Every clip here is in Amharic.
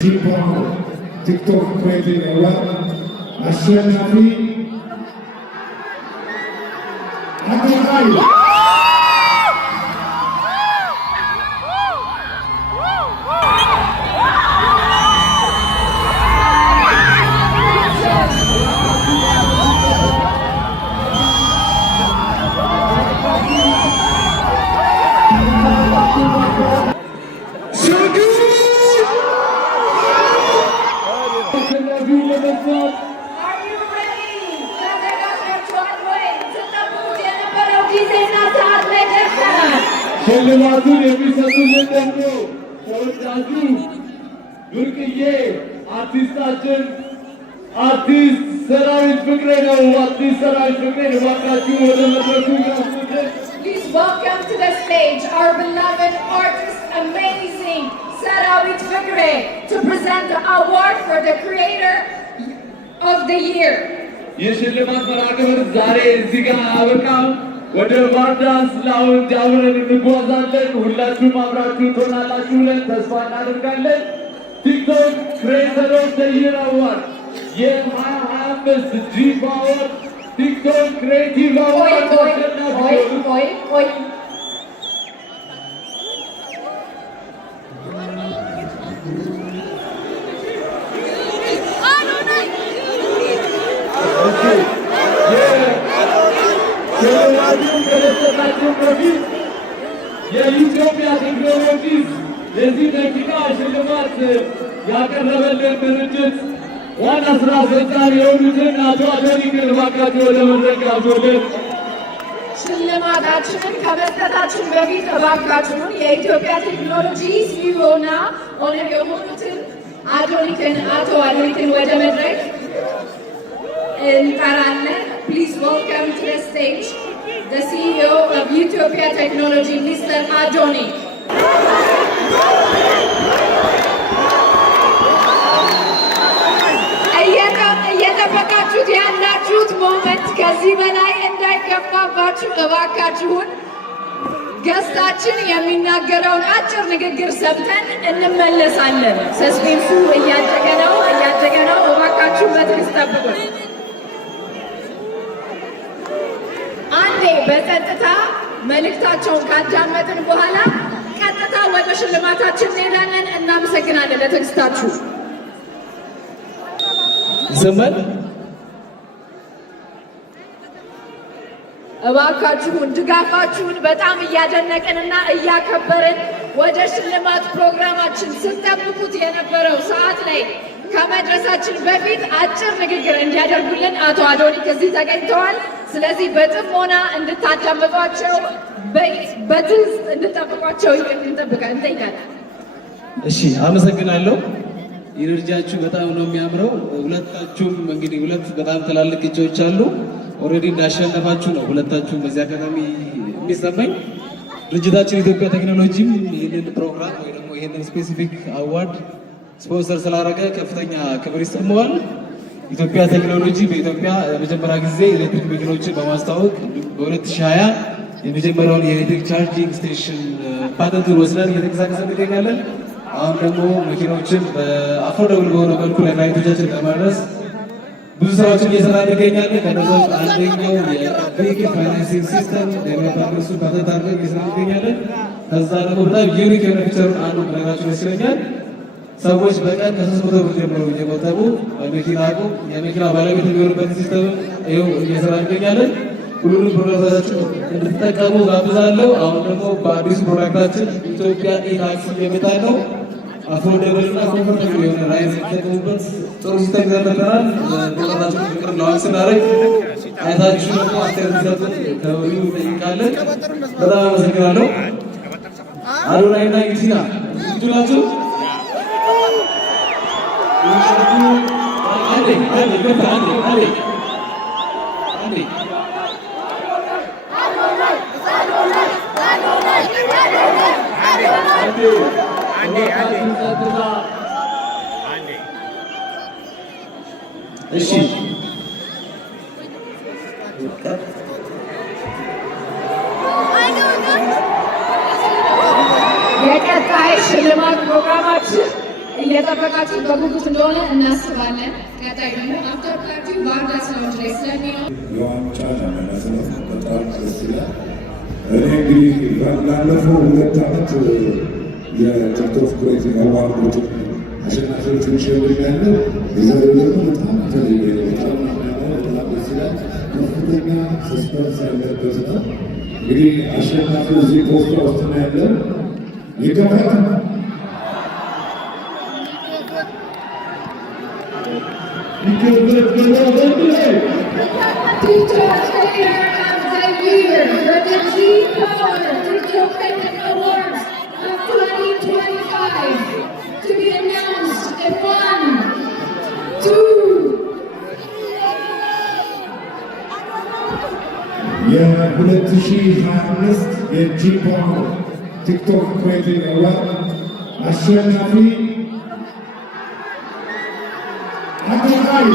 ቲክቶክ ክሬቲቭ አዋርድ አሸናፊ አገራይ ሽልማቱን የሚሰጡልን ደግሞ ተወዳጁ ብርቅዬ አርቲስታችን አርቲስት ሰራዊት ፍቅሬ ነው። አርቲስት ሰራዊት ፍቅሬ እባካችሁ ወደ መድረኩ ያስጡልን። Please welcome to the stage our beloved artist, amazing Sarawit Fikre, to present the award for the Creator of the Year. ይህ ሽልማት መርሃ ግብር ዛሬ እዚህ ጋር አበቃም። ወደ ባርዳስ ላውንጅ አብረን እንጓዛለን። ሁላችሁም አብራችሁ ትሆናላችሁ ብለን ተስፋ እናደርጋለን። ቲክቶክ ክሬተር ኦፍ ዘ ይር አዋርድ የ2025 ጂፕ አዋርድ ቲክቶክ ክሬቲቭ አዋርድ የኢትዮጵያ ቴክኖሎጂስ የዚህ መኪና ሽልማት ያቀረበልን ድርጅት ዋና ስራ አስፈጻሚ የሆኑትን አቶ አዶኒክን እባካችሁ ወደ መድረክ ያዙልን። ሽልማታችንን ከመስጠታችን በፊት እባካችሁን የኢትዮጵያ ቴክኖሎጂ ሲኢኦና ኦነር የሆኑትን አቶ አዶኒክን ወደ መድረክ እንጠራለን። Please welcome to the stage the CEO of Ethiopia Technology, Mr. Adonik. እየጠበቃችሁት ያላችሁት ሞመንት ከዚህ በላይ እንዳይገፋባችሁ እባካችሁን ገስታችን የሚናገረውን አጭር ንግግር ሰምተን እንመለሳለን። ሰስፔንሱ እያደገ ነው። እባካችሁ በትዕግስት ጠብቁን። አንዴ በጸጥታ መልእክታቸውን ካዳመጥን በኋላ ቀጥታ ወደ ሽልማታችን እንሄዳለን። እናመሰግናለን ለትዕግስታችሁ። ዘመን እባካችሁን ድጋፋችሁን በጣም እያደነቅንና እያከበርን ወደ ሽልማት ፕሮግራማችን ስትጠብቁት የነበረው ሰዓት ላይ ከመድረሳችን በፊት አጭር ንግግር እንዲያደርጉልን አቶ አዶኒክ እዚህ ተገኝተዋል። ስለዚህ በጥሞና እንድታዳምጧቸው በትዕግስት እንድጠብቋቸው እንጠይቃለን። እሺ፣ አመሰግናለሁ። ኢነርጂያችሁ በጣም ነው የሚያምረው። ሁለታችሁም እንግዲህ ሁለት በጣም ትላልቅ እጩዎች አሉ። ኦልሬዲ እንዳሸነፋችሁ ነው ሁለታችሁም በዚህ አጋጣሚ የሚሰማኝ። ድርጅታችን ኢትዮጵያ ቴክኖሎጂም ይህንን ፕሮግራም ወይ ደግሞ ይህንን ስፔሲፊክ አዋርድ ስፖንሰር ስላደረገ ከፍተኛ ክብር ይሰማዋል። ኢትዮጵያ ቴክኖሎጂ በኢትዮጵያ የመጀመሪያ ጊዜ ኤሌክትሪክ መኪኖችን በማስተዋወቅ በ2020 የመጀመሪያውን የኤሌክትሪክ ቻርጂንግ ስቴሽን ፓተንቱን ወስደን እየተንቀሳቀሰ እንገኛለን። አሁን ደግሞ መኪኖችን በአፎርደብል በሆነ መልኩ ለክላይንቶቻችን ለማድረስ ብዙ ስራዎችን እየሰራ እንገኛለን። ከነዛ ውስጥ አንደኛው የቬሂክል ፋይናንሲንግ ሲስተም ዴቨሎፕመንት ፓተንት አድርገን እየሰራ እንገኛለን። ከዛ ደግሞ በጣም ዩኒክ የሆነ ፊቸሩን አንዱ ነገራችን ይመስለኛል። ሰዎች በቀን ከ300 ብር ጀምሮ እየቆጠቡ የመኪና ባለቤት የሚሆኑበት ሲስተም ይኸው እየሰራ እንገኛለን። ሁሉንም ፕሮዳክታችን እንድትጠቀሙ ጋብዛለሁ። አሁን ደግሞ በአዲሱ ፕሮዳክታችን ኢትዮጵያ ኢታክሲ የመጣ ነው። አፎርደብል እና ኮምፎርታብል የሆነ ራይድ የሚጠቀሙበት ጥሩ ሲስተም ይዘርተናል። ፕሮዳክታችን ፍቅር ለዋን ስናደርግ አይታችሁ ደግሞ አስተያየት እንዲሰጡን ከወዲሁ እንጠይቃለን። በጣም አመሰግናለሁ። አዶናይና ዩሲና ናችሁ። እሺ የቀጣይ ሽልማት ፕሮግራማችን እየጠበቃችሁ በጉጉት እንደሆነ እናስባለን። ቀጣይ ደግሞ አፍተር ፓርቲው ባህር ዳር ላውንጅ ላይ ስለሚሆን የዋንጫ ለመመስረት በጣም ደስ ይላል። እኔ እንግዲህ ላለፈው 2 ዓመት የቲክቶክ ክሬቲቭ አዋርዶች አሸናፊዎችን ሸልሜያለሁ። የዛሬው ደግሞ በጣም የተለየ በጣም ደስ ይላል። ከፍተኛ ሰስፐንስ ያለበት ነው። እንግዲህ አሸናፊው እዚህ ፖስታ ውስጥ ነው ያለው። ይከፈት TikTok Creator of the Year for the G-Power TikTok Creator Awards of 2025 to be announced in 1, 2. የ2025 የጂ-ፓወር ቲክቶክ ክሬቲቭ አዋርድ አሸናፊ አዶናይ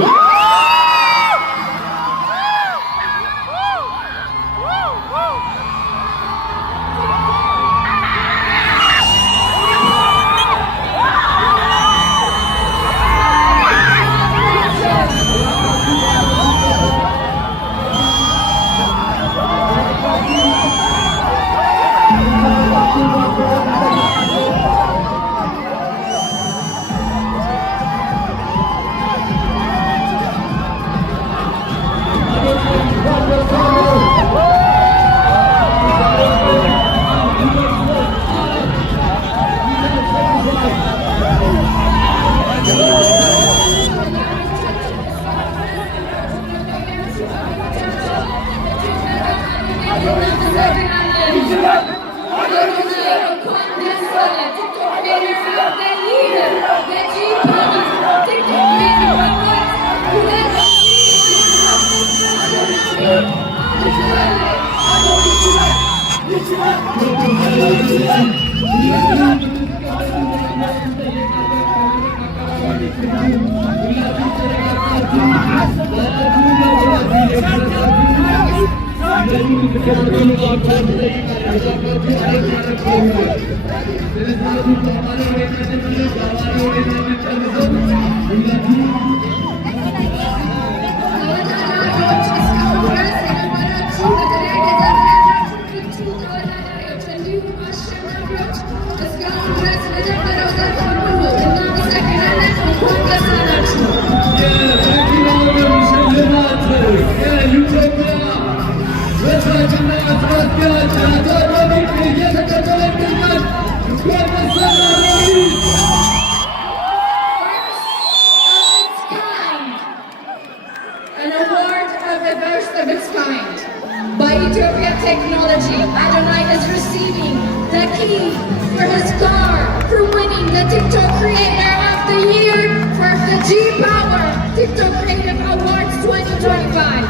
Technology, Adonai is receiving the key for his car for winning the TikTok Creator of the Year for the G-Power TikTok Creative Awards 2025.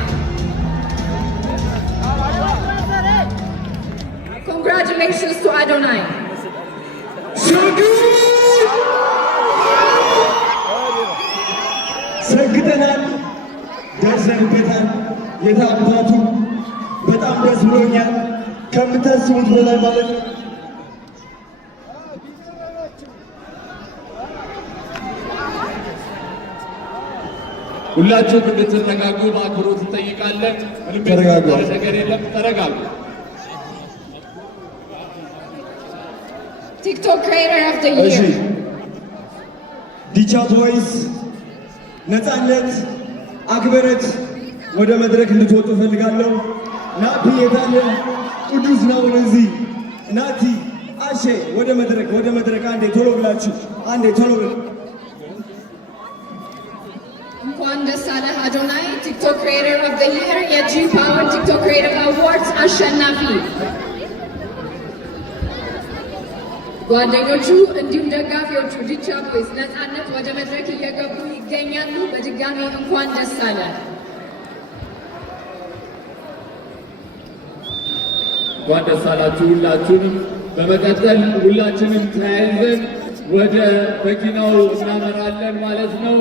Congratulations to Adonai. ሰግተናል፣ ደርሰንበታል። የታባቱ በጣም ደስ ብሎኛል፣ ከምታስቡት በላይ ማለት ነው። ሁላችሁም እንድትረጋጉ በአክብሮት እንጠይቃለን። ተረጋጉ። ነገር የለም፣ ተረጋጉ። TikTok Creator of the እሺ፣ Year. ዲቻ ቮይስ ነፃነት አክብረት ወደ መድረክ እንድትወጡ ፈልጋለሁ። ናቲ የታለ? ቅዱስ ነው እዚህ። ናቲ አሼ ወደ መድረክ አንዴ ቶሎ ብላችሁ አንዴ ቶሎ ብላ እንኳን ደስ አለህ አዶናይ፣ ቲክቶክ ክሪኤተር ኦፍ ዘ ይር የጂ ፓወር ቲክቶክ ክሪኤተር አዋርድስ አሸናፊ። ጓደኞቹ እንዲሁም ደጋፊዎቹ ዲቻ ቦይስ ነፃነት ወደ መድረክ እየገቡ ይገኛሉ። በድጋሚ እንኳን ደስ አለ። እንኳን ደስ አላችሁ ሁላችሁንም። በመቀጠል ሁላችንም ተያይዘን ወደ መኪናው እናመራለን ማለት ነው።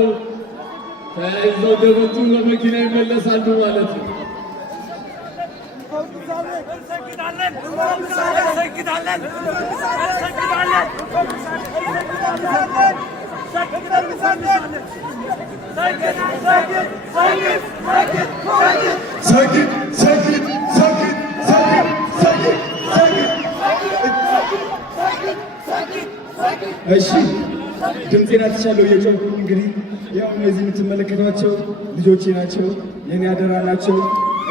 ተያይዘው ደቦቹ በመኪና ይመለሳሉ ማለት ነው። እሺ ድምፄን አትቻለሁ እየጮኩ እንግዲህ ያው እነዚህ የምትመለከቷቸው ልጆቼ ናቸው፣ የኔ አደራ ናቸው።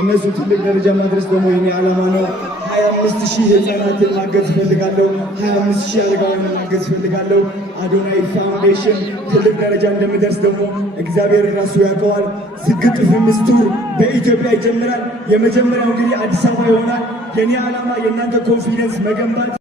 እነሱ ትልቅ ደረጃ ማድረስ ደግሞ የኔ ዓላማ ነው። 25,000 ህፃናትን ማገዝ እፈልጋለሁ። 25,000 አረጋውያንን ማገዝ እፈልጋለሁ። አዶናይ ፋውንዴሽን ትልቅ ደረጃ እንደምደርስ ደግሞ እግዚአብሔር ራሱ ያውቀዋል። ስግጥ ፍምስ ቱር በኢትዮጵያ ይጀምራል። የመጀመሪያው እንግዲህ አዲስ አበባ ይሆናል። የኔ ዓላማ የእናንተ ኮንፊደንስ መገንባት